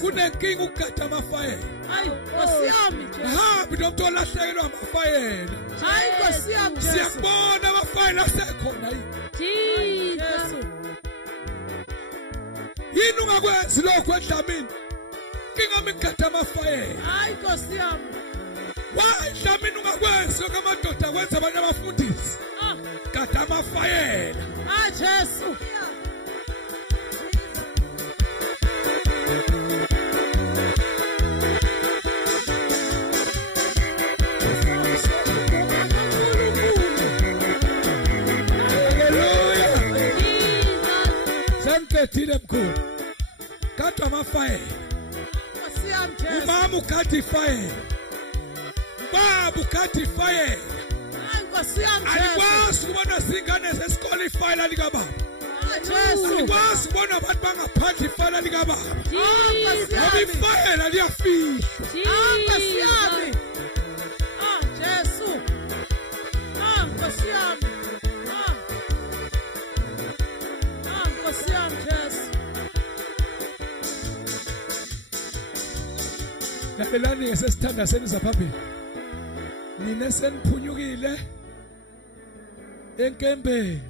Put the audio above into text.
kunenkinga ukugada amafayela. Hayi Nkosi yami Jesu. Hambi nomuntu olahlekelwa amafayela. Hayi Nkosi yami Jesu. Siyabona amafayela asekhona yini. Jesus. Yini ungakwenzi lokho eDlamini? Kinga mikhatha amafayela. Hayi Nkosi yami. Dlamini ungakwenzi lokho amadoda kwenza abanye abafundisi. Gada amafayela. Jesu. Sempethile mkhulu. Gada amafayela. Nkosi yami Jesu. Umama ugada ifayela. Ubaba ugada ifayela. Hayi Nkosi yami Jesu. Alikwazi ukubona izingane zesikole ifayela likababa. Jesu. Alikwazi ukubona abantu bangaphandle ifayela likababa. Nkosi Ngoba yami. ifayela liyafihla. Nkosi yami. Jesu. Nkosi yami. Nkosi yami Jesu. Lalelani ngesesithanda senu zaphambili. Nina seniphunyukile enkembeni.